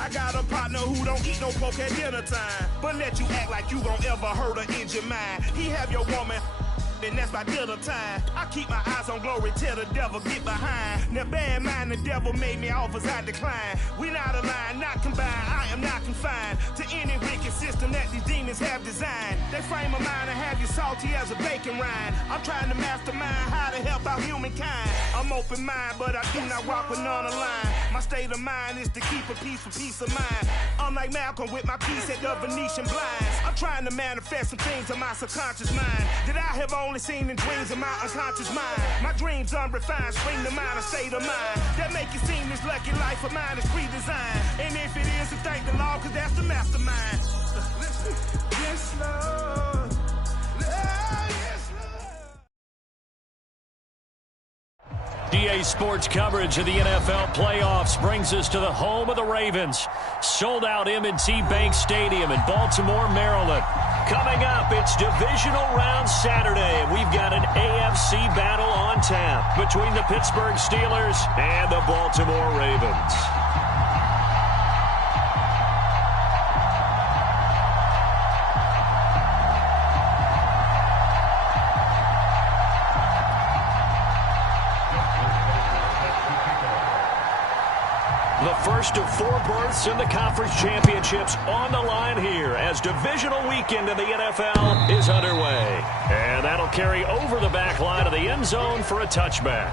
I got a partner who don't eat no pork at dinner time, but let you act like you gon' ever hurt or injure mine. He have your woman, and that's by dinner time. I keep my eyes on glory till the devil get behind. Now bear in mind the devil made me offers I decline. We not aligned, not combined, I am not confined to any wicked system that these demons have designed. They frame a mind and have you salty as a bacon rind. I'm trying to mastermind how to help out humankind. I'm open mind, but I do not walk with none aligned. My state of mind is to keep a peace for peace of mind. Unlike Malcolm with my peace at the Venetian blinds. I'm trying to manifest some things in my subconscious mind that I have only seen in dreams in my unconscious mind. My dreams unrefined, spring to mind, a state of mind that make it seem this lucky life of mine is pre-designed. And if it is, then thank the Lord, cause that's the mastermind. Yes, Lord. Yes, Lord. DA Sports coverage of the NFL playoffs brings us to the home of the Ravens. Sold out M&T Bank Stadium in Baltimore, Maryland. Coming up, it's divisional round Saturday, and we've got an AFC battle on tap between the Pittsburgh Steelers and the Baltimore Ravens. The first of 4 berths in the conference championships on the line here as divisional weekend in the NFL is underway. And that'll carry over the back line of the end zone for a touchback.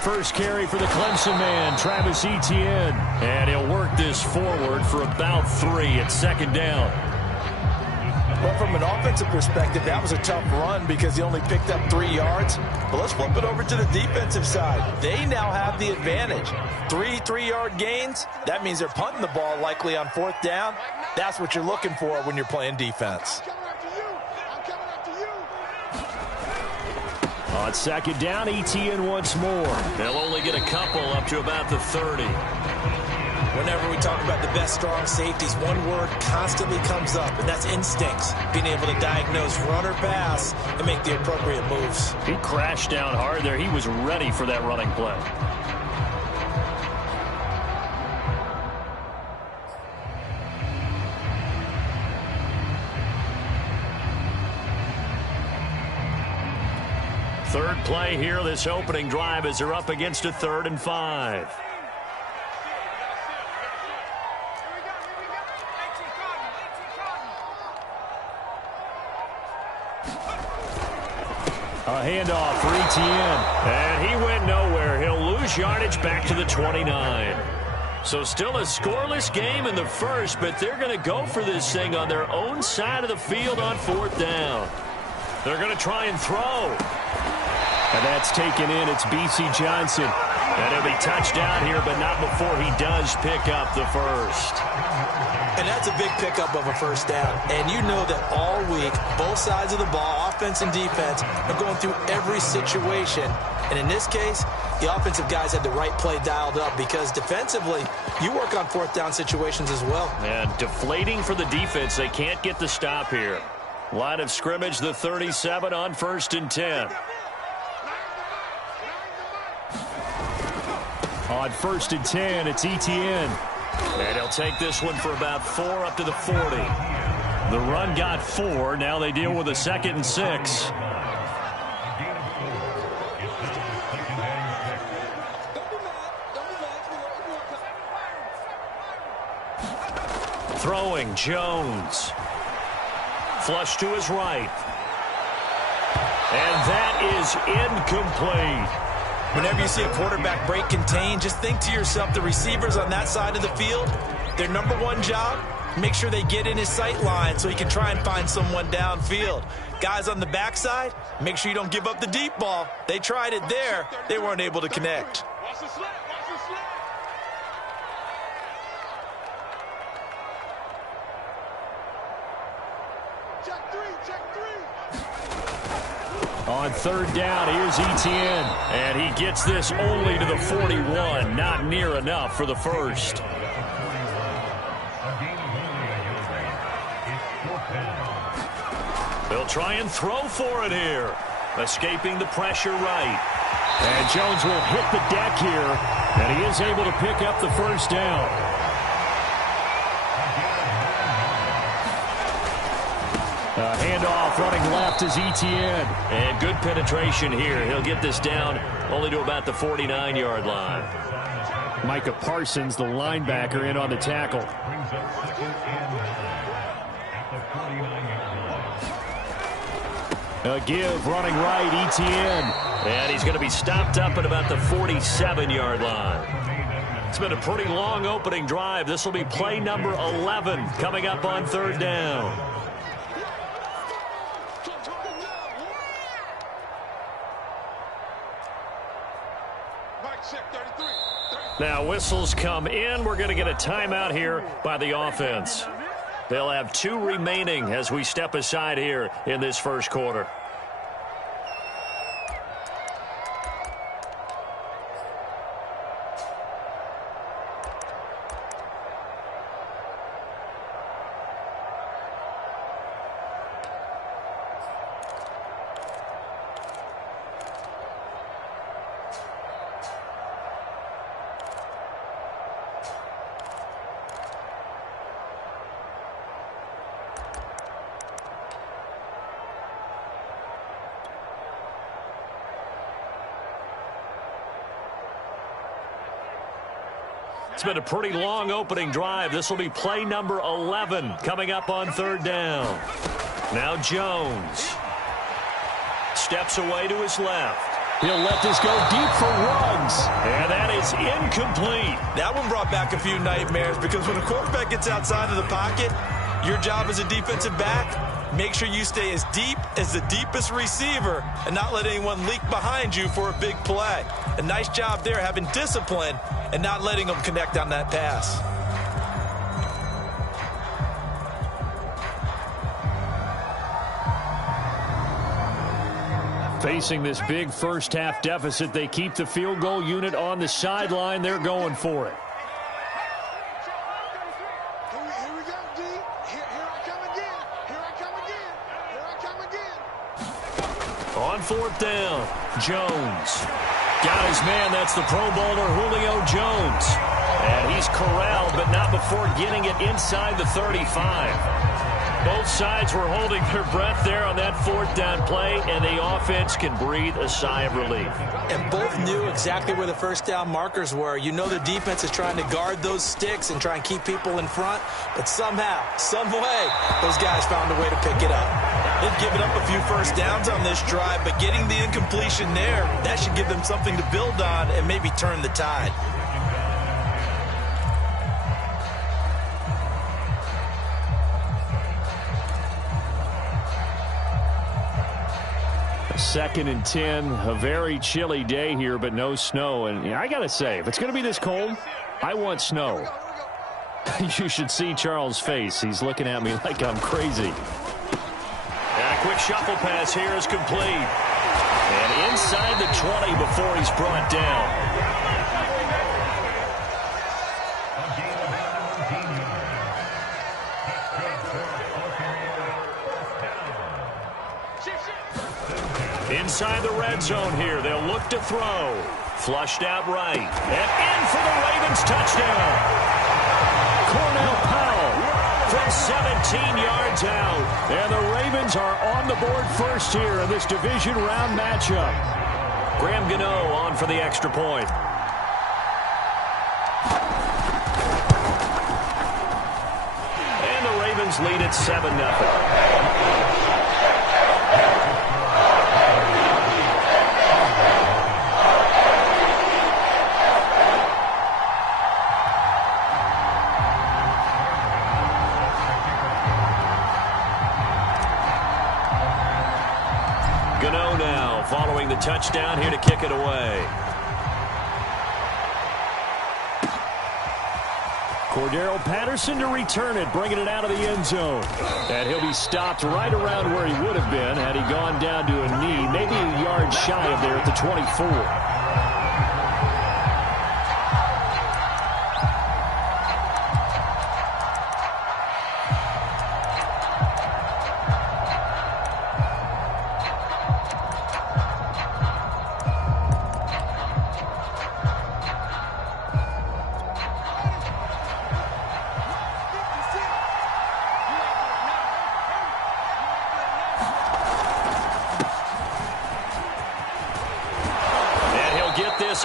First carry for the Clemson man, Travis Etienne. And he'll work this forward for about 3 at second down. Well, from an offensive perspective, that was a tough run because he only picked up 3 yards. But let's flip it over to the defensive side. They now have the advantage. 3 3-yard gains. That means they're punting the ball likely on 4th down. That's what you're looking for when you're playing defense. On second down, Etienne once more. They'll only get a couple up to about the 30. Whenever we talk about the best strong safeties, one word constantly comes up, and that's instincts. Being able to diagnose run or pass and make the appropriate moves. He crashed down hard there. He was ready for that running play. Third play here, this opening drive, as they're up against a 3rd and 5. A handoff for Etienne. And he went nowhere. He'll lose yardage back to the 29. So still a scoreless game in the first, but they're going to go for this thing on their own side of the field on 4th down. They're going to try and throw. And that's taken in. It's B.C. Johnson. And he'll be touchdown here, but not before he does pick up the first. And that's a big pickup of a first down. And you know that all week, both sides of the ball, offense and defense, are going through every situation. And in this case, the offensive guys had the right play dialed up because defensively, you work on 4th down situations as well. And deflating for the defense. They can't get the stop here. Line of scrimmage, the 37 on 1st and 10. On 1st and 10, it's Etienne. And he'll take this one for about 4 up to the 40. The run got 4. Now they deal with a 2nd and 6. Throwing, Jones. Flush to his right. And that is incomplete. Whenever you see a quarterback break contain, just think to yourself, the receivers on that side of the field, their number one job, make sure they get in his sight line so he can try and find someone downfield. Guys on the backside, make sure you don't give up the deep ball. They tried it there. They weren't able to connect. On third down, here's Etienne. And he gets this only to the 41. Not near enough for the first. They'll try and throw for it here. Escaping the pressure right. And Jones will hit the deck here. And he is able to pick up the first down. A handoff running left is Etienne. And good penetration here. He'll get this down only to about the 49-yard line. Micah Parsons, the linebacker, in on the tackle. A give running right, Etienne. And he's going to be stopped up at about the 47-yard line. It's been a pretty long opening drive. This will be play number 11 coming up on third down. Now whistles come in. We're going to get a timeout here by the offense. They'll have 2 remaining as we step aside here in this first quarter. It's been a pretty long opening drive. This will be play number 11 coming up on third down. Now Jones steps away to his left. He'll let this go deep for Ruggs. And that is incomplete. That one brought back a few nightmares because when a quarterback gets outside of the pocket, your job as a defensive back, make sure you stay as deep as the deepest receiver and not let anyone leak behind you for a big play. A nice job there having discipline and not letting them connect on that pass. Facing this big first-half deficit, they keep the field goal unit on the sideline. They're going for it. Here we go, D. Here I come again. Here I come again. Here I come again. On fourth down, Jones. Got his man. That's the Pro Bowler, Julio Jones. And he's corralled, but not before getting it inside the 35. Both sides were holding their breath there on that fourth down play, and the offense can breathe a sigh of relief. And both knew exactly where the first down markers were. You know the defense is trying to guard those sticks and try and keep people in front, but somehow, some way, those guys found a way to pick it up. They've given up a few first downs on this drive, but getting the incompletion there, that should give them something to build on and maybe turn the tide. Second and 10, a very chilly day here, but no snow. And I got to say, if it's going to be this cold, I want snow. You should see Charles' face. He's looking at me like I'm crazy. And a quick shuffle pass here is complete. And inside the 20 before he's brought down. Inside the red zone here. They'll look to throw. Flushed out right. And in for the Ravens touchdown. Cornell Powell from 17 yards out. And the Ravens are on the board first here in this division round matchup. Graham Gano on for the extra point. And the Ravens lead at 7-0. Gano now following the touchdown here to kick it away. Cordero Patterson to return it, bringing it out of the end zone. And he'll be stopped right around where he would have been had he gone down to a knee, maybe a yard shy of there at the 24.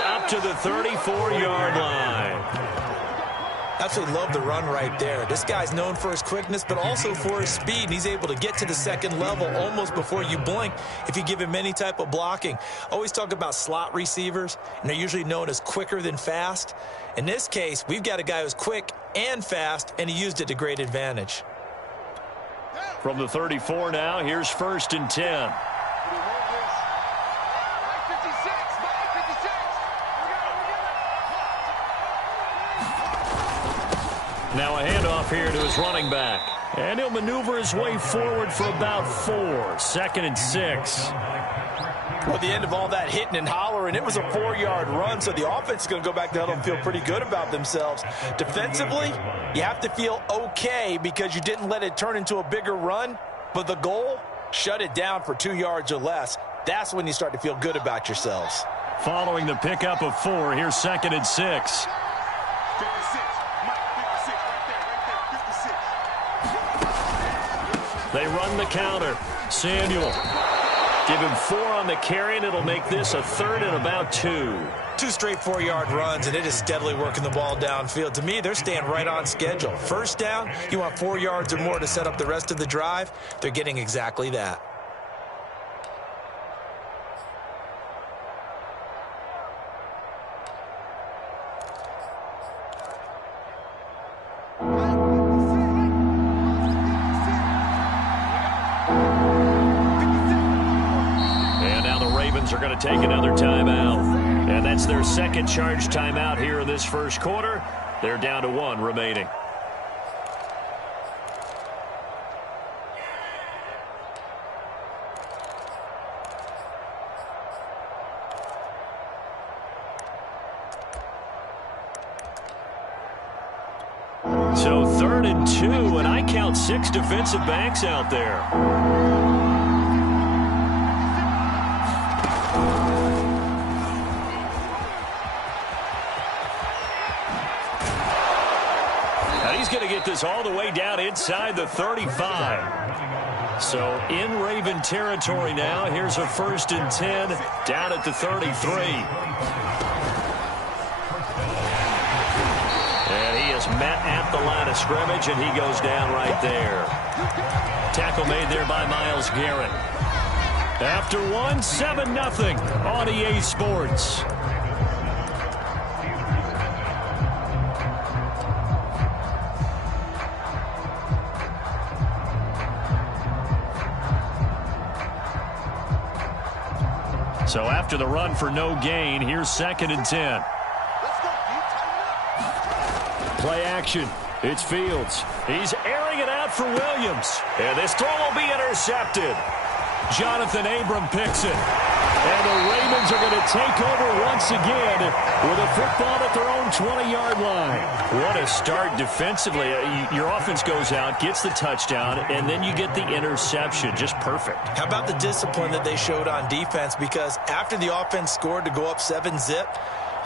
Up to the 34-yard line. Absolutely love the run right there. This guy's known for his quickness, but also for his speed. And he's able to get to the second level almost before you blink if you give him any type of blocking. Always talk about slot receivers, and they're usually known as quicker than fast. In this case, we've got a guy who's quick and fast, and he used it to great advantage. From the 34 now, here's 1st and 10. Now a handoff here to his running back. And he'll maneuver his way forward for about 4. 2nd and 6. Well, at the end of all that hitting and hollering, it was a 4-yard run, so the offense is going to go back to huddle and feel pretty good about themselves. Defensively, you have to feel okay because you didn't let it turn into a bigger run, but the goal, shut it down for 2 yards or less. That's when you start to feel good about yourselves. Following the pickup of 4, here's 2nd and 6. They run the counter. Samuel. Give him 4 on the carry, and it'll make this a 3rd and about 2. 2 straight 4-yard runs, and it is steadily working the ball downfield. To me, they're staying right on schedule. First down, you want 4 yards or more to set up the rest of the drive. They're getting exactly that. Are going to take another timeout. And that's their second charge timeout here in this first quarter. They're down to 1 remaining. So 3rd and 2, and I count 6 defensive backs out there. Going to get this all the way down inside the 35. So in Raven territory now. Here's a 1st and 10 down at the 33. And he is met at the line of scrimmage, and he goes down right there. Tackle made there by Myles Garrett. After 1, 7-0 on EA Sports. So after the run for no gain, here's 2nd and 10. Play action. It's Fields. He's airing it out for Williams. And this throw will be intercepted. Jonathan Abram picks it. And the Ravens are going to take over once again with a football at their own 20-yard line. What a start defensively. Your offense goes out, gets the touchdown, and then you get the interception. Just perfect. How about the discipline that they showed on defense? Because after the offense scored to go up 7-zip,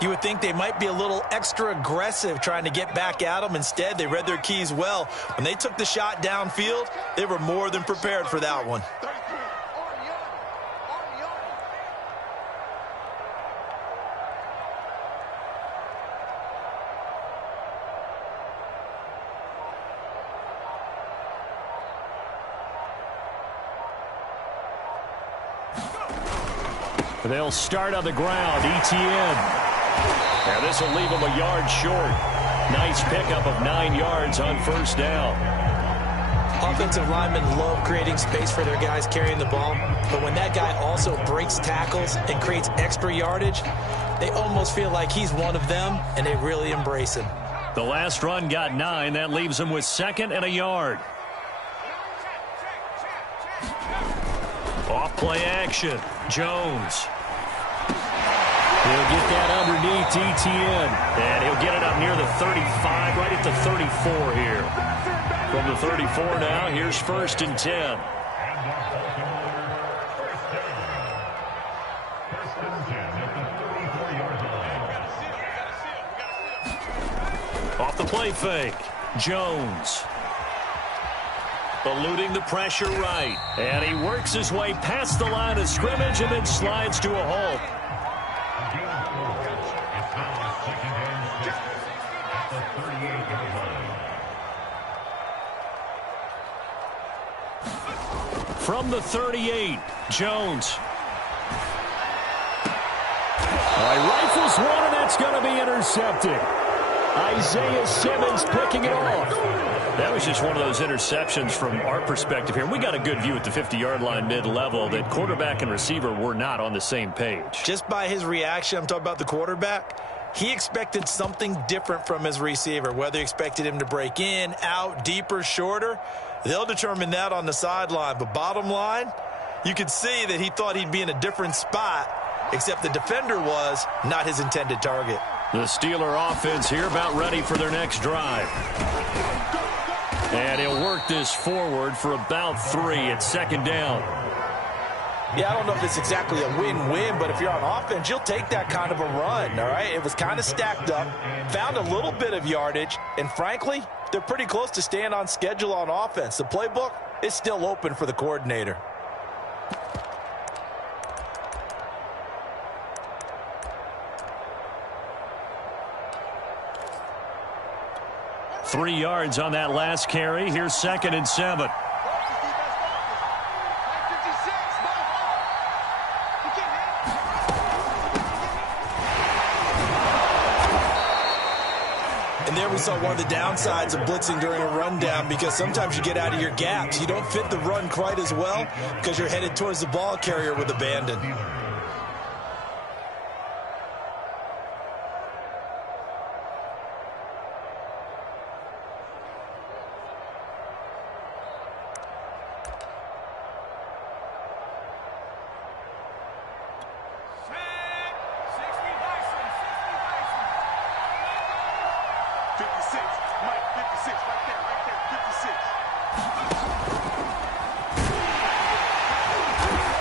you would think they might be a little extra aggressive trying to get back at them. Instead, they read their keys well. When they took the shot downfield, they were more than prepared for that one. They'll start on the ground. ETN. And this will leave them a yard short. Nice pickup of 9 yards on 1st down. Offensive linemen love creating space for their guys carrying the ball. But when that guy also breaks tackles and creates extra yardage, they almost feel like he's one of them, and they really embrace him. The last run got 9. That leaves him with 2nd and a yard. Off play action. Jones. He'll get that underneath ETN. And he'll get it up near the 35, right at the 34 here. From the 34 now, here's 1st and 10. Off the play fake. Jones. Eluding the pressure right. And he works his way past the line of scrimmage and then slides to a halt. From the 38, Jones. All right, rifles one, and that's going to be intercepted. Isaiah Simmons picking it off. That was just one of those interceptions from our perspective here. We got a good view at the 50-yard line mid-level that quarterback and receiver were not on the same page. Just by his reaction, I'm talking about the quarterback, he expected something different from his receiver, whether he expected him to break in, out, deeper, shorter. They'll determine that on the sideline. But bottom line, you could see that he thought he'd be in a different spot, except the defender was not his intended target. The Steeler offense here about ready for their next drive. And he'll work this forward for about 3 at 2nd down. Yeah, I don't know if it's exactly a win-win, but if you're on offense, you'll take that kind of a run, all right? It was kind of stacked up, found a little bit of yardage, and frankly, they're pretty close to staying on schedule on offense. The playbook is still open for the coordinator. Three yards on that last carry. Here's 2nd and 7. And there we saw one of the downsides of blitzing during a rundown, because sometimes you get out of your gaps. You don't fit the run quite as well because you're headed towards the ball carrier with abandon.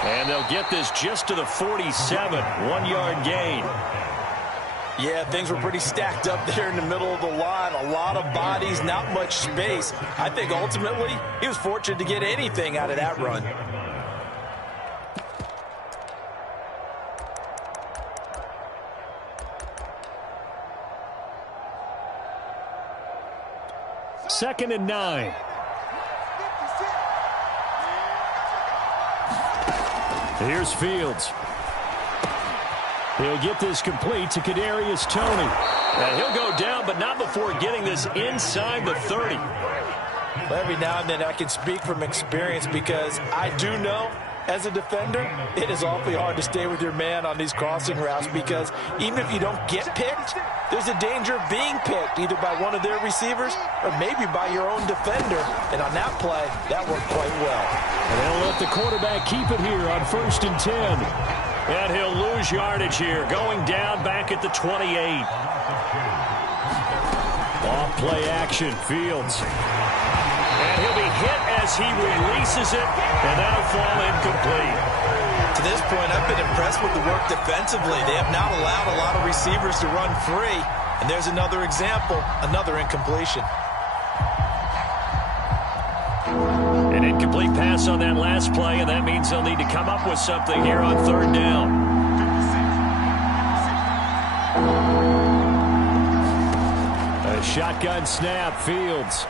And they'll get this just to the 47, 1-yard gain. Yeah, things were pretty stacked up there in the middle of the line. A lot of bodies, not much space. I think ultimately he was fortunate to get anything out of that run. Second and 9. Here's Fields. He'll get this complete to Kadarius Toney. And he'll go down, but not before getting this inside the 30. Well, every now and then I can speak from experience, because I do know as a defender, it is awfully hard to stay with your man on these crossing routes, because even if you don't get picked, there's a danger of being picked either by one of their receivers or maybe by your own defender. And on that play, that worked quite well. And they'll let the quarterback keep it here on 1st and 10. And he'll lose yardage here, going down back at the 28. Off play action, Fields. And he'll be hit as he releases it, and that'll fall incomplete. To this point, I've been impressed with the work defensively. They have not allowed a lot of receivers to run free. And there's another example, another incompletion. An incomplete pass on that last play, and that means they'll need to come up with something here on 3rd down. A shotgun snap, Fields.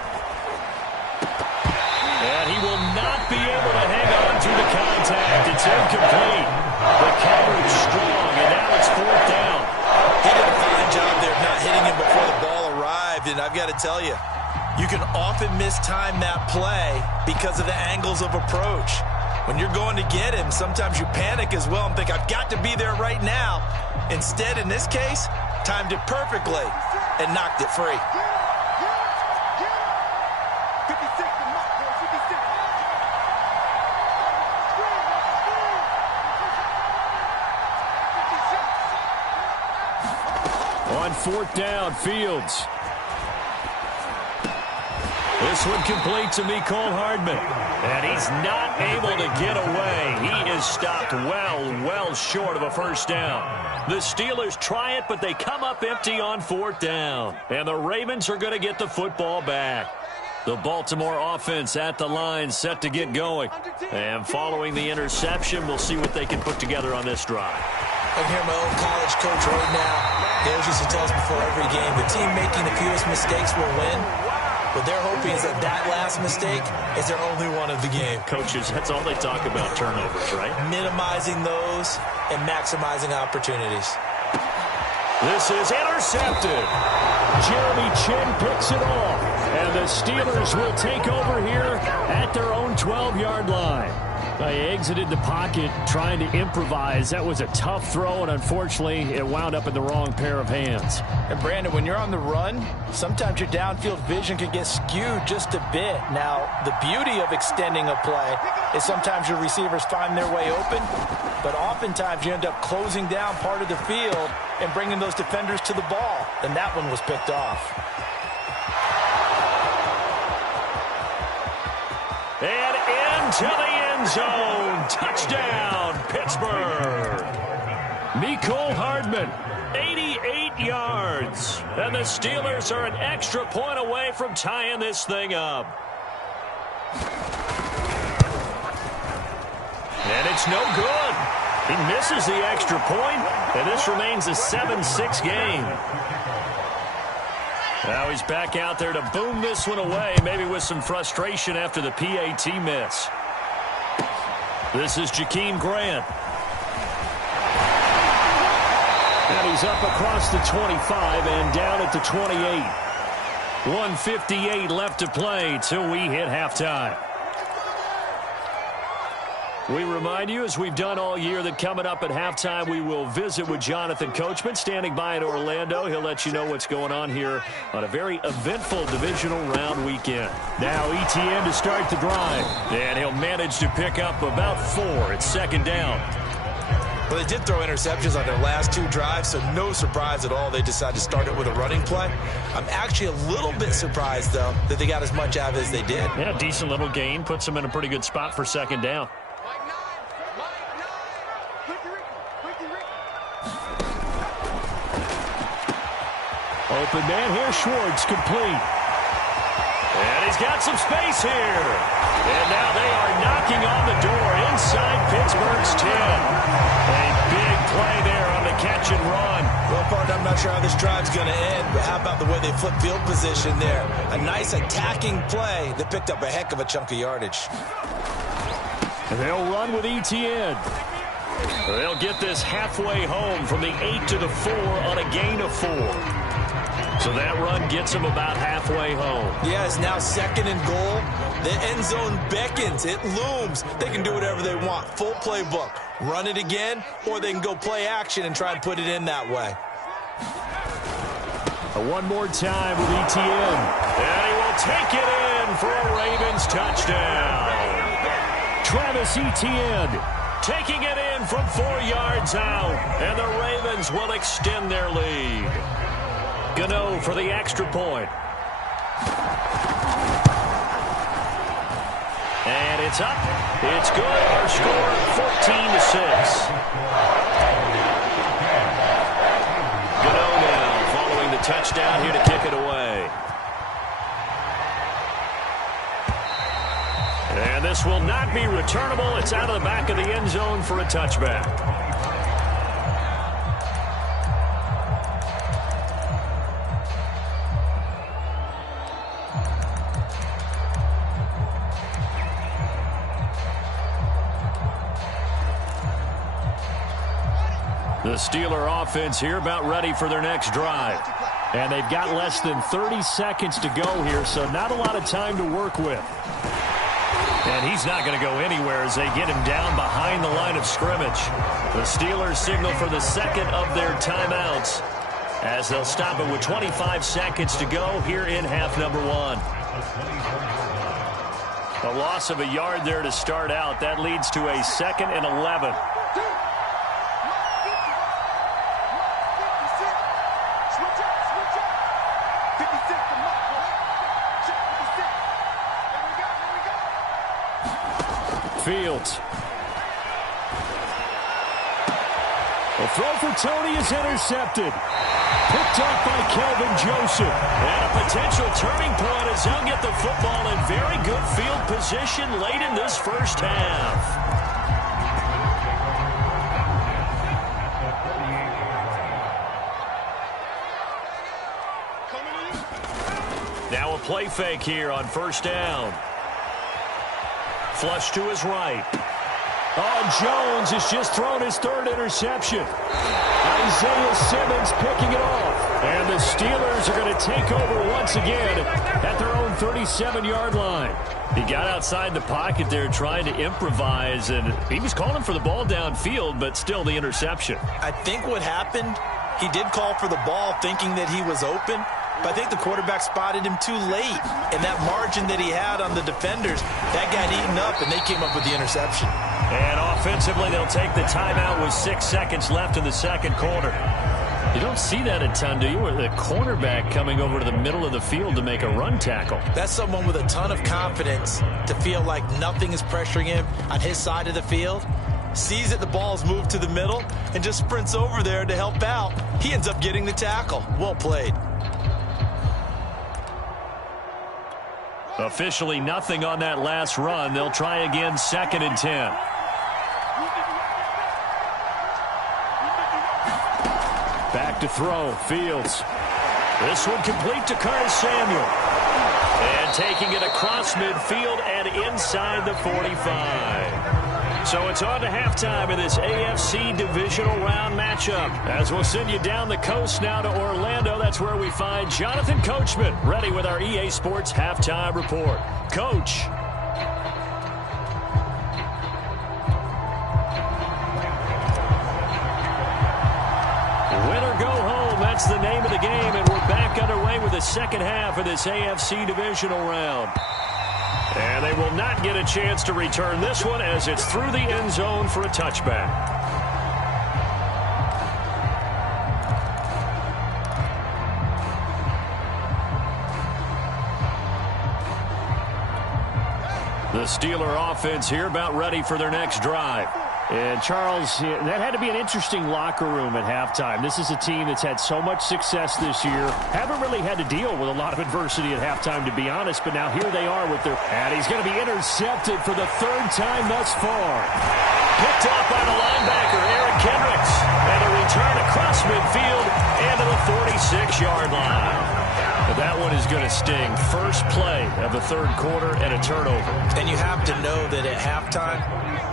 And he will not be able to hang on to the contact. It's incomplete. The coverage strong, and now it's 4th down. He did a fine job there of not hitting him before the ball arrived, and I've got to tell you, you can often mistime that play because of the angles of approach. When you're going to get him, sometimes you panic as well and think, I've got to be there right now. Instead, in this case, timed it perfectly and knocked it free. On 4th down, Fields. This one complete to Mecole Hardman. And he's not able to get away. He is stopped well short of a first down. The Steelers try it, but they come up empty on 4th down. And the Ravens are going to get the football back. The Baltimore offense at the line, set to get going. And following the interception, we'll see what they can put together on this drive. I'm here, my old college coach right now. They used to tell us before every game, the team making the fewest mistakes will win. What they're hoping is that last mistake is their only one of the game. Coaches, that's all they talk about, turnovers, right? Minimizing those and maximizing opportunities. This is intercepted. Jeremy Chinn picks it off. And the Steelers will take over here at their own 12-yard line. They exited the pocket trying to improvise. That was a tough throw, and unfortunately, it wound up in the wrong pair of hands. And Brandon, when you're on the run, sometimes your downfield vision can get skewed just a bit. Now, the beauty of extending a play is sometimes your receivers find their way open, but oftentimes you end up closing down part of the field and bringing those defenders to the ball. And that one was picked off. And into the end zone. Touchdown, Pittsburgh. Mecole Hardman, 88 yards. And the Steelers are an extra point away from tying this thing up. And it's no good. He misses the extra point, and this remains a 7-6 game. Now he's back out there to boom this one away, maybe with some frustration after the PAT miss. This is Jakeem Grant. And he's up across the 25 and down at the 28. 1:58 left to play till we hit halftime. We remind you, as we've done all year, that coming up at halftime, we will visit with Jonathan Coachman, standing by in Orlando. He'll let you know what's going on here on a very eventful divisional round weekend. Now ETN to start the drive. And he'll manage to pick up about 4. It's 2nd down. Well, they did throw interceptions on their last 2 drives, so no surprise at all they decided to start it with a running play. I'm actually a little bit surprised, though, that they got as much out of it as they did. Yeah, decent little gain. Puts them in a pretty good spot for 2nd down. Open man here, Schwartz, complete. And he's got some space here. And now they are knocking on the door inside Pittsburgh's 10. A big play there on the catch and run. Well, partner, I'm not sure how this drive's going to end, but how about the way they flip field position there? A nice attacking play that picked up a heck of a chunk of yardage. And they'll run with ETN. They'll get this halfway home from the 8 to the 4 on a gain of 4. So that run gets them about halfway home. Yeah, it's now 2nd and goal. The end zone beckons. It looms. They can do whatever they want. Full playbook. Run it again, or they can go play action and try and put it in that way. One more time with ETN. And he will take it in for a Ravens touchdown. Travis Etienne taking it in from 4 yards out. And the Ravens will extend their lead. Gano for the extra point. And it's up. It's good. Our score 14-6. Gano now following the touchdown here to kick it away. And this will not be returnable. It's out of the back of the end zone for a touchback. The Steeler offense here about ready for their next drive. And they've got less than 30 seconds to go here, so not a lot of time to work with. And he's not going to go anywhere as they get him down behind the line of scrimmage. The Steelers signal for the 2nd of their timeouts as they'll stop it with 25 seconds to go here in half number 1. A loss of a yard there to start out. That leads to a 2nd and 11. Switch Fields. The throw for Tony is intercepted. Picked off by Kelvin Joseph. And a potential turning point as they'll get the football in very good field position late in this first half. Now a play fake here on first down. Flush to his right. Oh, Jones has just thrown his third interception. Isaiah Simmons picking it off. And the Steelers are going to take over once again at their own 37-yard line. He got outside the pocket there trying to improvise, and he was calling for the ball downfield, but still the interception. I think what happened, he did call for the ball thinking that he was open, but I think the quarterback spotted him too late. And that margin that he had on the defenders, that got eaten up, and they came up with the interception. And offensively, they'll take the timeout with 6 seconds left in the second quarter. You don't see that a ton, do you? With the cornerback coming over to the middle of the field to make a run tackle. That's someone with a ton of confidence to feel like nothing is pressuring him on his side of the field. Sees that the ball's moved to the middle and just sprints over there to help out. He ends up getting the tackle. Well played. Officially nothing on that last run. They'll try again, 2nd and 10. Back to throw, Fields. This one complete to Curtis Samuel. And taking it across midfield and inside the 45. So it's on to halftime in this AFC divisional round matchup. As we'll send you down the coast now to Orlando, that's where we find Jonathan Coachman, ready with our EA Sports halftime report. Coach. Win or go home, that's the name of the game, and we're back underway with the second half of this AFC divisional round. And they will not get a chance to return this one as it's through the end zone for a touchback. The Steeler offense here about ready for their next drive. And, Charles, that had to be an interesting locker room at halftime. This is a team that's had so much success this year. Haven't really had to deal with a lot of adversity at halftime, to be honest. But now here they are with their... And he's going to be intercepted for the 3rd time thus far. Picked off by the linebacker, Eric Kendricks. And a return across midfield and to the 46-yard line. But that one is going to sting. First play of the 3rd quarter and a turnover. And you have to know that at halftime,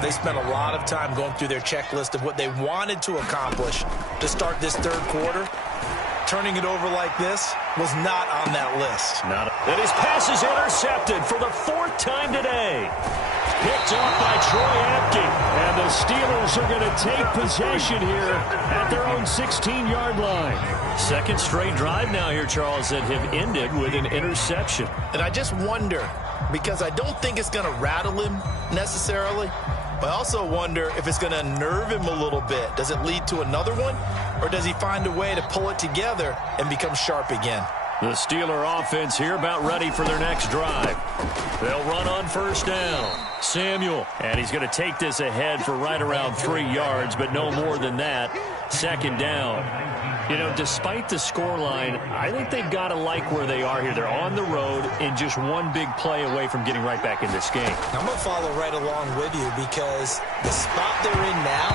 they spent a lot of time going through their checklist of what they wanted to accomplish to start this 3rd quarter. Turning it over like this was not on that list. And his pass is intercepted for the 4th time today. Picked off by Troy Apke. And the Steelers are going to take possession here at their own 16-yard line. 2nd straight drive now here, Charles, that have ended with an interception. And I just wonder, because I don't think it's going to rattle him necessarily, but I also wonder if it's going to unnerve him a little bit. Does it lead to another one? Or does he find a way to pull it together and become sharp again? The Steeler offense here about ready for their next drive. They'll run on first down. Samuel, and he's going to take this ahead for right around 3 yards, but no more than that. 2nd down. You know, despite the scoreline, I think they've got to like where they are here. They're on the road and just one big play away from getting right back in this game. I'm going to follow right along with you because the spot they're in now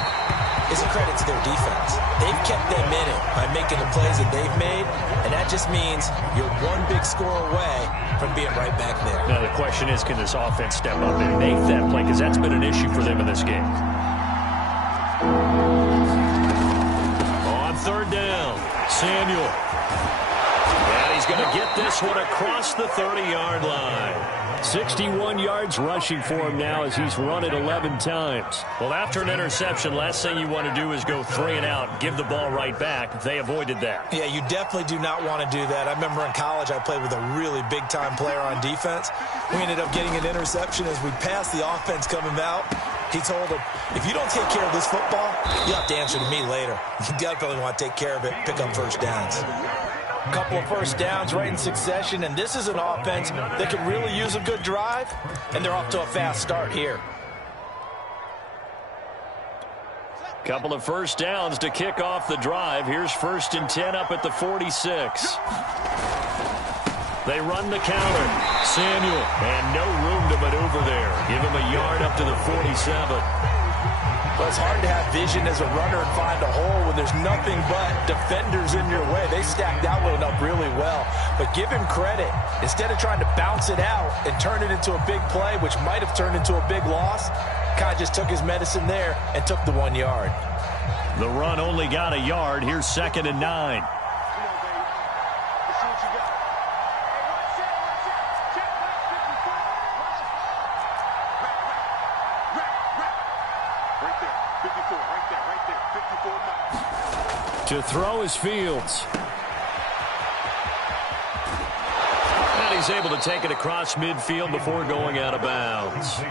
is a credit to their defense. They've kept them in it by making the plays that they've made, and that just means you're one big score away from being right back there. Now, the question is, can this offense step up and make that play? Because that's been an issue for them in this game. On 3rd down, Samuel. And he's going to get this one across the 30-yard line. 61 yards rushing for him now as he's run it 11 times. Well, after an interception, last thing you want to do is go 3 and out, give the ball right back. They avoided that. Yeah, you definitely do not want to do that. I remember in college I played with a really big-time player on defense. We ended up getting an interception as we passed the offense coming out. He told him, if you don't take care of this football, you'll have to answer to me later. You definitely want to take care of it, pick up first downs. A couple of first downs right in succession, and this is an offense that can really use a good drive, and they're off to a fast start here. Couple of first downs to kick off the drive. Here's 1st and 10 up at the 46. They run the counter. Samuel, and no room to maneuver there. Give him a yard up to the 47. Well, it's hard to have vision as a runner and find a hole when there's nothing but defenders in your way. They stacked that one up really well. But give him credit. Instead of trying to bounce it out and turn it into a big play, which might have turned into a big loss, kind of just took his medicine there and took the 1 yard. The run only got a yard. Here's 2nd and 9. To throw is Fields. And he's able to take it across midfield before going out of bounds.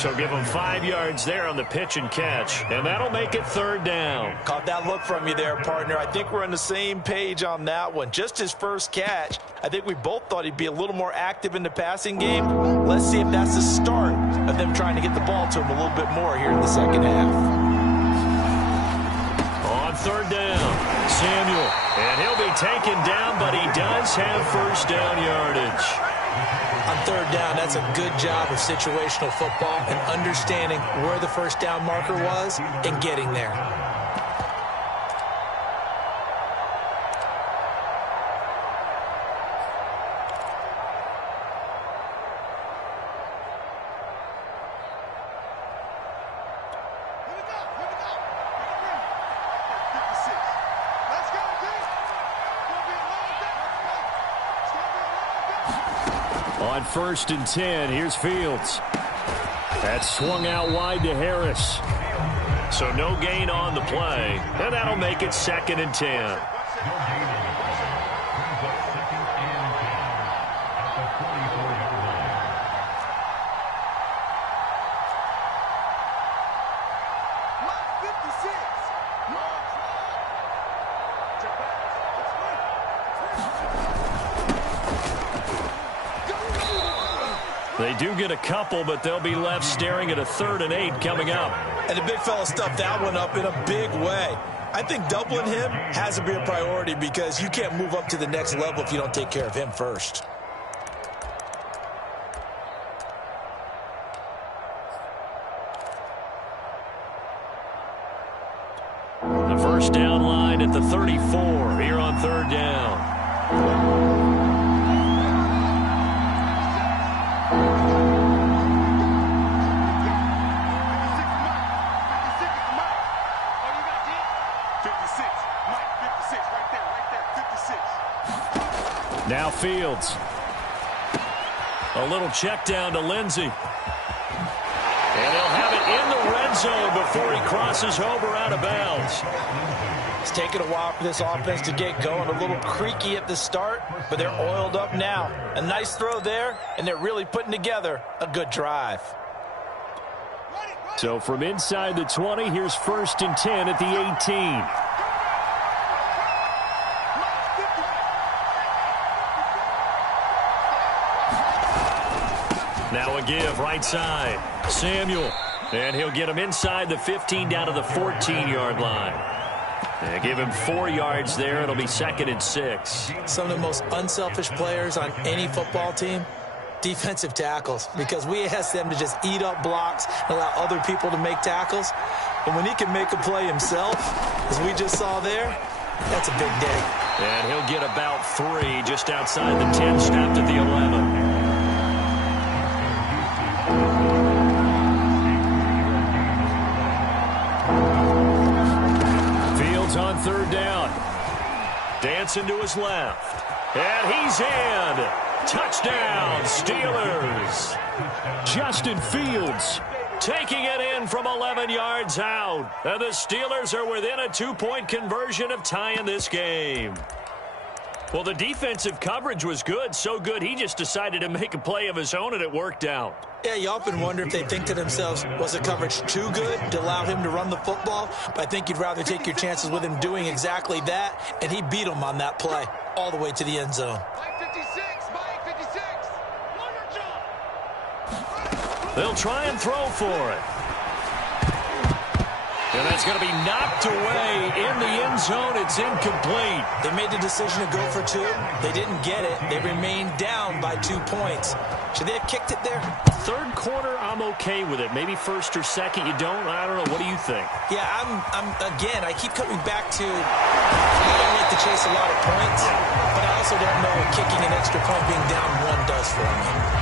So give him 5 yards there on the pitch and catch. And that'll make it 3rd down. Caught that look from you there, partner. I think we're on the same page on that one. Just his first catch. I think we both thought he'd be a little more active in the passing game. Let's see if that's the start of them trying to get the ball to him a little bit more here in the second half. On 3rd down, Samuel. And he'll be taken down, but he does have 1st down yardage. On 3rd down, that's a good job of situational football and understanding where the 1st down marker was and getting there. On 1st and 10, here's Fields. That's swung out wide to Harris. So no gain on the play, and that'll make it 2nd and 10. They do get a couple, but they'll be left staring at a 3rd and 8 coming up. And the big fella stuffed that one up in a big way. I think doubling him has to be a priority because you can't move up to the next level if you don't take care of him first. The 1st down line at the 34 here on 3rd down. Now Fields. A little check down to Lindsey. And he'll have it in the red zone before he crosses over out of bounds. It's taken a while for this offense to get going. A little creaky at the start, but they're oiled up now. A nice throw there, and they're really putting together a good drive. So from inside the 20, here's 1st and 10 at the 18. Now a give right side. Samuel. And he'll get him inside the 15 down to the 14-yard line. And give him 4 yards there. It'll be 2nd and 6. Some of the most unselfish players on any football team, defensive tackles, because we ask them to just eat up blocks and allow other people to make tackles. But when he can make a play himself, as we just saw there, that's a big day. And he'll get about 3 just outside the 10, stopped at the 11. On 3rd down. Dancing to his left. And he's in. Touchdown, Steelers. Justin Fields taking it in from 11 yards out. And the Steelers are within a 2-point conversion of tying this game. Well, the defensive coverage was good, so good he just decided to make a play of his own, and it worked out. Yeah, you often wonder if they think to themselves, was the coverage too good to allow him to run the football? But I think you'd rather take your chances with him doing exactly that, and he beat him on that play all the way to the end zone. They'll try and throw for it. And that's going to be knocked away in the end zone. It's incomplete. They made the decision to go for 2. They didn't get it. They remained down by 2 points. Should they have kicked it there? Third quarter, I'm okay with it. Maybe first or second, you don't. I don't know. What do you think? Yeah, again, I keep coming back to I don't like to chase a lot of points, but I also don't know what kicking an extra point being down 1 does for me.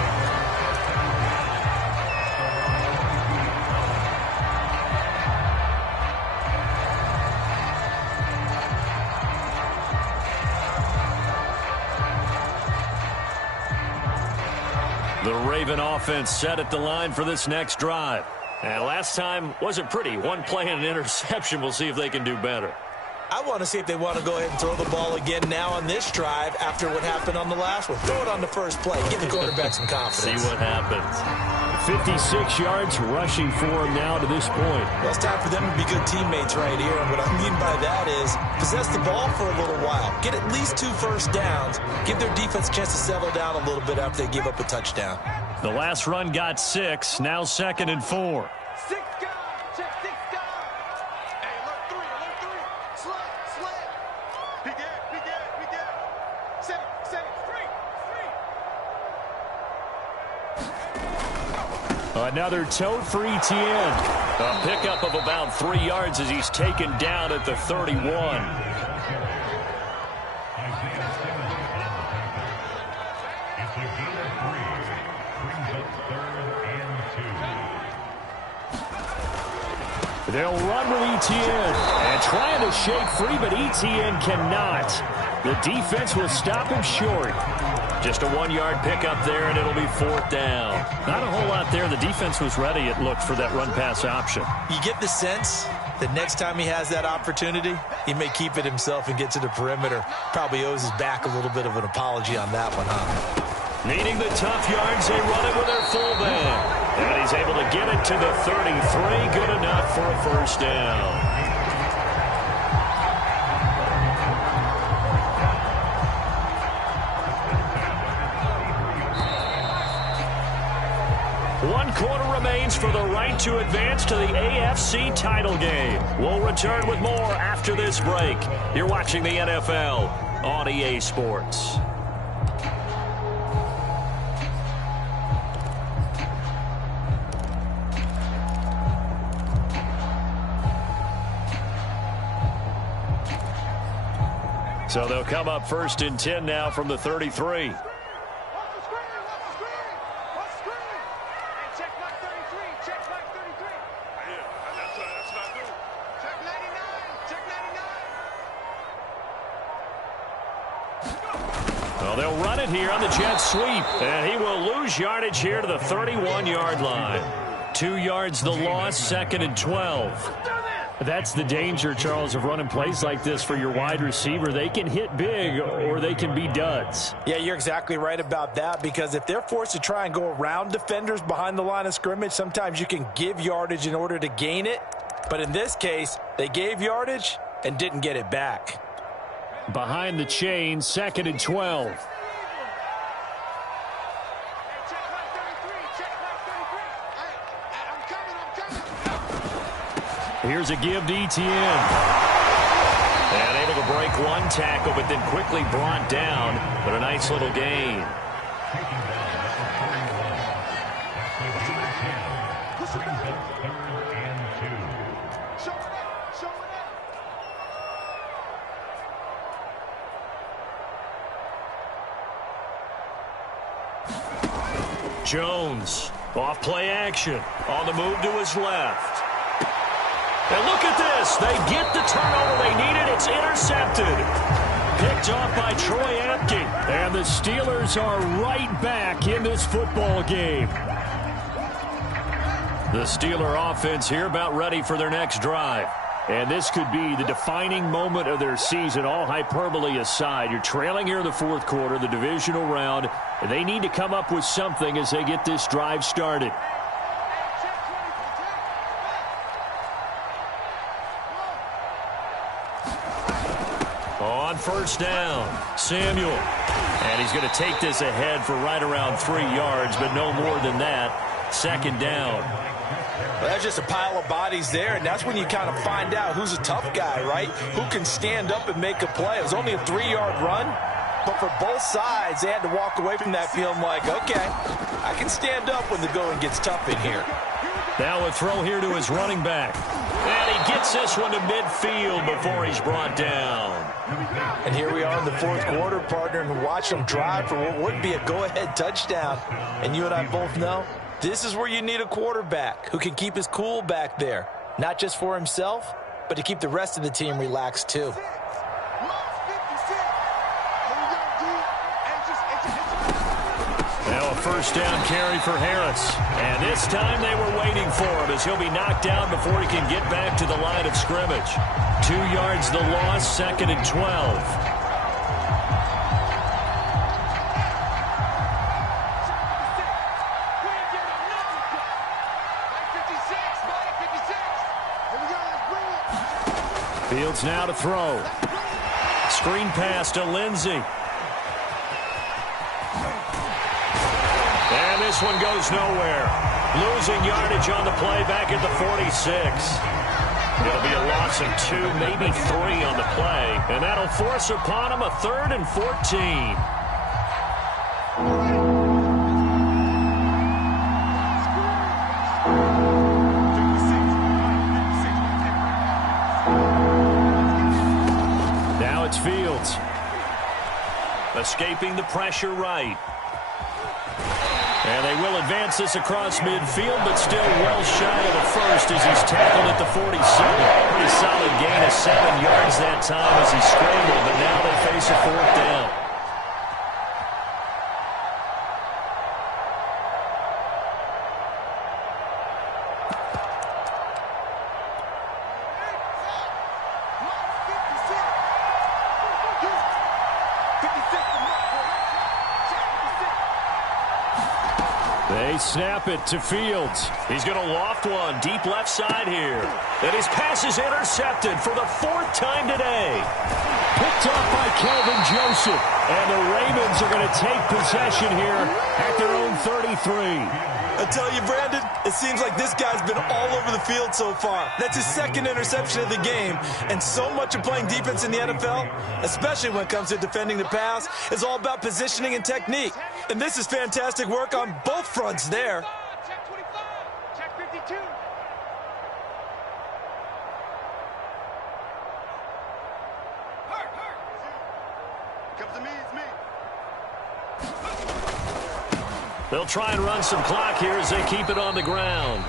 The Raven offense set at the line for this next drive. And last time wasn't pretty. 1 play and an interception. We'll see if they can do better. I want to see if they want to go ahead and throw the ball again now on this drive after what happened on the last one. Throw it on the first play. Give the quarterback some confidence. See what happens. 56 yards rushing for him now to this point. Well, it's time for them to be good teammates right here. And what I mean by that is possess the ball for a little while. Get at least 2 first downs. Give their defense a chance to settle down a little bit after they give up a touchdown. The last run got 6. Now 2nd and 4. 6 guys. Check 6 guys. Hey, alert 3. Sled. Big gap. Set it. 3. Another tote for Etienne. A pickup of about 3 yards as he's taken down at the 31. They'll run with Etienne and trying to shake free, but Etienne cannot. The defense will stop him short. Just a 1-yard pickup there, and it'll be 4th down. Not a whole lot there. The defense was ready, it looked, for that run-pass option. You get the sense that next time he has that opportunity, he may keep it himself and get to the perimeter. Probably owes his back a little bit of an apology on that one, huh? Needing the tough yards, they run it with their fullback. And he's able to get it to the 33. Good enough for a first down. One quarter remains for the right to advance to the AFC title game. We'll return with more after this break. You're watching the NFL on EA Sports. So they'll come up 1st and 10 now from the 33. Well, they'll run it here on the jet sweep. And he will lose yardage here to the 31-yard line. 2 yards the loss, 2nd and 12. That's the danger, Charles, of running plays like this for your wide receiver. They can hit big or they can be duds. Yeah, you're exactly right about that, because if they're forced to try and go around defenders behind the line of scrimmage, sometimes you can give yardage in order to gain it. But in this case, they gave yardage and didn't get it back. Behind the chain, 2nd and 12. Here's a give to Etienne. And able to break 1 tackle, but then quickly brought down. But a nice little gain. Jones, off play action, on the move to his left. And look at this. They get the turnover they needed. It's intercepted. Picked off by Troy Apke. And the Steelers are right back in this football game. The Steeler offense here about ready for their next drive. And this could be the defining moment of their season, all hyperbole aside. You're trailing here in the 4th quarter, the divisional round. And they need to come up with something as they get this drive started. On 1st down, Samuel. And he's going to take this ahead for right around 3 yards, but no more than that. Second down. Well, that's just a pile of bodies there, and that's when you kind of find out who's a tough guy, right? Who can stand up and make a play. It was only a 3-yard run, but for both sides, they had to walk away from that feeling like, okay, I can stand up when the going gets tough in here. Now a throw here to his running back. And he gets this one to midfield before he's brought down. And here we are in the fourth quarter, partner, and watch them drive for what would be a go-ahead touchdown. And you and I both know, this is where you need a quarterback who can keep his cool back there. Not just for himself, but to keep the rest of the team relaxed too. Now a first down carry for Harris. And this time they were waiting for him as he'll be knocked down before he can get back to the line of scrimmage. 2 yards the loss, 2nd and 12. Fields now to throw. Screen pass to Lindsey. And this one goes nowhere. Losing yardage on the play back at the 46. It'll be a loss of 2, maybe 3 on the play. And that'll force upon him a 3rd and 14. Fields escaping the pressure right. And they will advance this across midfield, but still well shy of the first as he's tackled at the 47. Pretty solid gain of 7 yards that time as he scrambled, but now they face a 4th down. They snap it to Fields. He's going to loft one deep left side here. And his pass is intercepted for the 4th time today. Picked off by Kelvin Joseph. And the Ravens are going to take possession here at their own 33. I tell you, Brandon, it seems like this guy's been all over the field so far. That's his 2nd interception of the game. And so much of playing defense in the NFL, especially when it comes to defending the pass, is all about positioning and technique. And this is fantastic work on both fronts there. Check 25. Check 52. Hurt. Comes to me, it's me. They'll try and run some clock here as they keep it on the ground.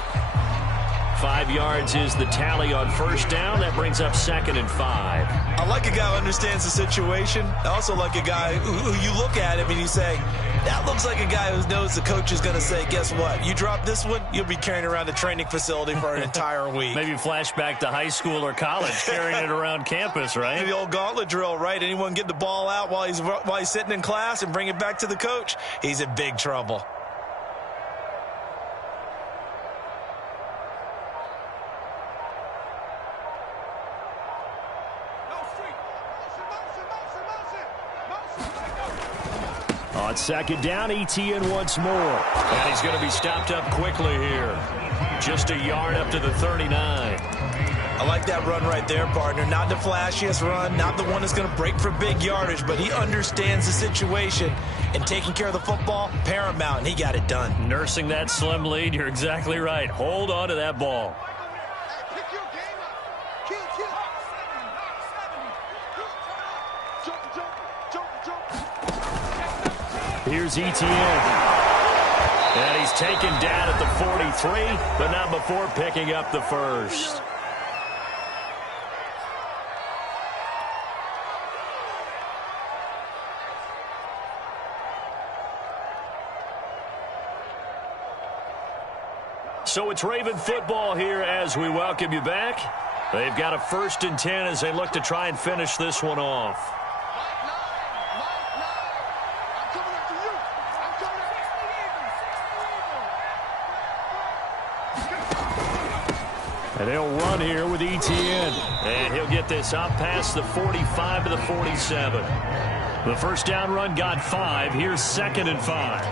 5 yards is the tally on first down. That brings up 2nd and 5. I like a guy who understands the situation. I also like a guy who you look at him and you say, that looks like a guy who knows the coach is going to say, guess what? You drop this one, you'll be carrying around the training facility for an entire week. Maybe flashback to high school or college, carrying it around campus, right? The old gauntlet drill, right? Anyone get the ball out while he's sitting in class and bring it back to the coach, he's in big trouble. On 2nd down, ETN once more. And he's going to be stopped up quickly here. Just a yard up to the 39. I like that run right there, partner. Not the flashiest run, not the one that's going to break for big yardage, but he understands the situation, and taking care of the football, paramount, and he got it done. Nursing that slim lead, you're exactly right. Hold on to that ball. Pick your game up. Kill. Jump. Here's ETN. And he's taken down at the 43, but not before picking up the first. So it's Raven football here as we welcome you back. They've got a 1st and 10 as they look to try and finish this one off. And they'll run here with ETN. And he'll get this up past the 45 to the 47. The first down run got 5. Here's 2nd and 5.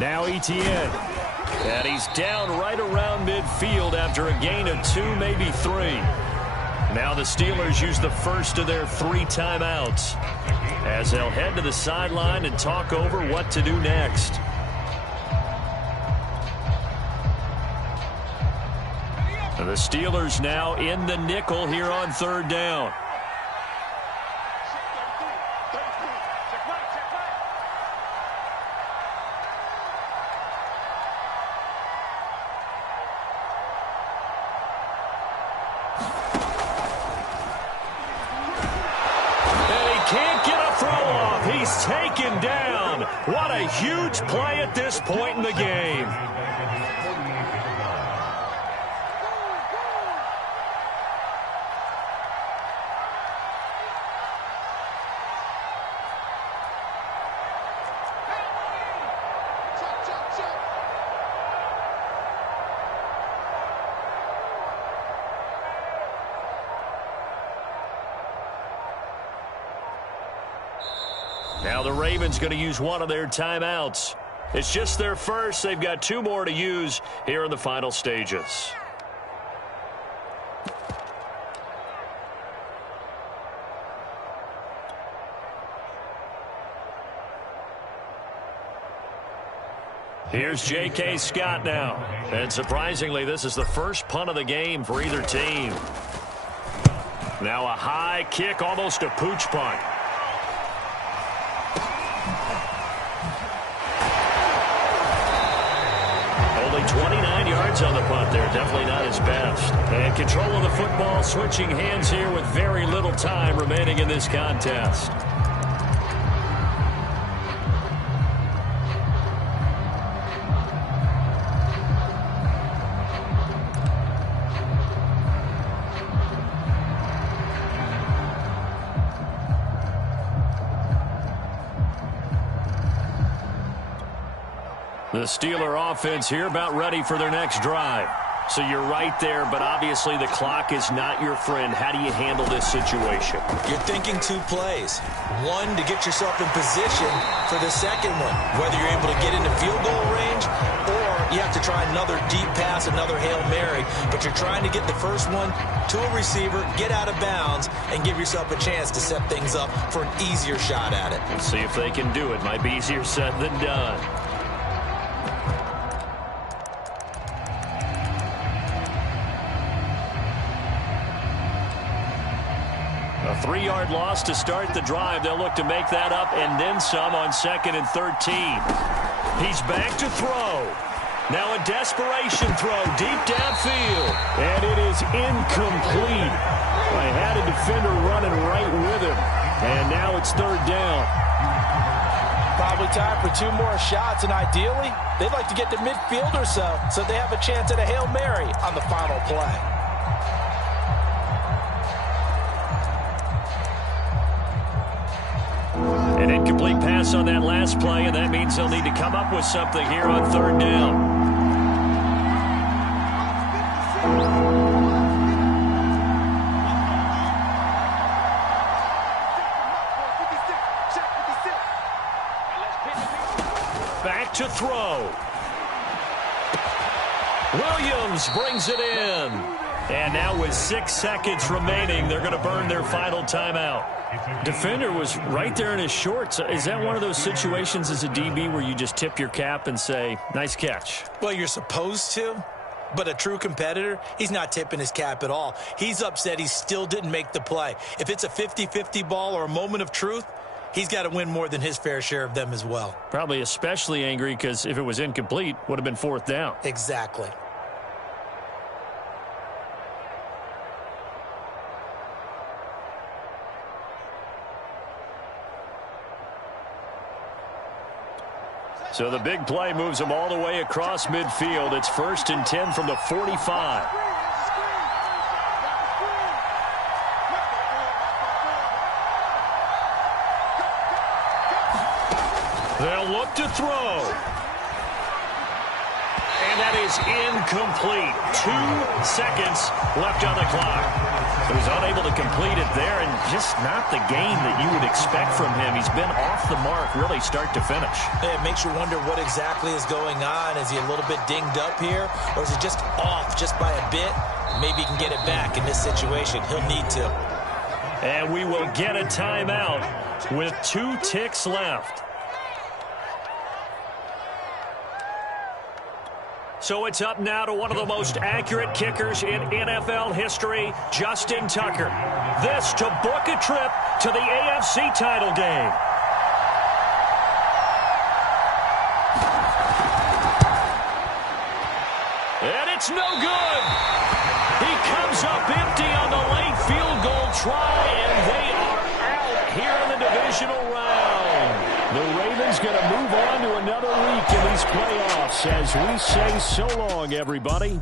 Now Etienne. And he's down right around midfield after a gain of 2, maybe 3. Now the Steelers use the first of their 3 timeouts as they'll head to the sideline and talk over what to do next. The Steelers now in the nickel here on 3rd down. Taken down. What a huge play at this point in the game. Now the Ravens going to use one of their timeouts. It's just their first. They've got 2 more to use here in the final stages. Here's J.K. Scott now. And surprisingly, this is the first punt of the game for either team. Now a high kick, almost a pooch punt. Only 29 yards on the punt there. Definitely not his best. And control of the football, switching hands here with very little time remaining in this contest. The Steeler offense here about ready for their next drive. So you're right there, but obviously the clock is not your friend. How do you handle this situation? You're thinking 2 plays. One, to get yourself in position for the second one, whether you're able to get into field goal range or you have to try another deep pass, another Hail Mary. But you're trying to get the first one to a receiver, get out of bounds, and give yourself a chance to set things up for an easier shot at it. Let's see if they can do it. Might be easier said than done. A 3-yard loss to start the drive. They'll look to make that up and then some on 2nd and 13. He's back to throw. Now a desperation throw deep downfield. And it is incomplete. I had a defender running right with him. And now it's 3rd down. Probably time for 2 more shots, and ideally, they'd like to get to midfield or so they have a chance at a Hail Mary on the final play. An incomplete pass on that last play, and that means they'll need to come up with something here on 3rd down. Back to throw. Williams brings it in. And now with 6 seconds remaining, they're going to burn their final timeout. Defender was right there in his shorts. Is that one of those situations as a DB where you just tip your cap and say, nice catch? Well, you're supposed to, but a true competitor, he's not tipping his cap at all. He's upset he still didn't make the play. If it's a 50-50 ball or a moment of truth, he's got to win more than his fair share of them as well. Probably especially angry because if it was incomplete, would have been 4th down. Exactly. So the big play moves them all the way across midfield. It's 1st and 10 from the 45. They'll look to throw. And that is incomplete. 2 seconds left on the clock. He was unable to complete it there, and just not the game that you would expect from him. He's been off the mark really start to finish. It makes you wonder what exactly is going on. Is he a little bit dinged up here, or is he just off just by a bit? Maybe he can get it back in this situation. He'll need to. And we will get a timeout with 2 ticks left. So it's up now to one of the most accurate kickers in NFL history, Justin Tucker. This to book a trip to the AFC title game. And it's no good. He comes up empty on the late field goal try, and they are out here in the divisional round. The Ravens going to move on to another week in these playoffs as we say so long, everybody.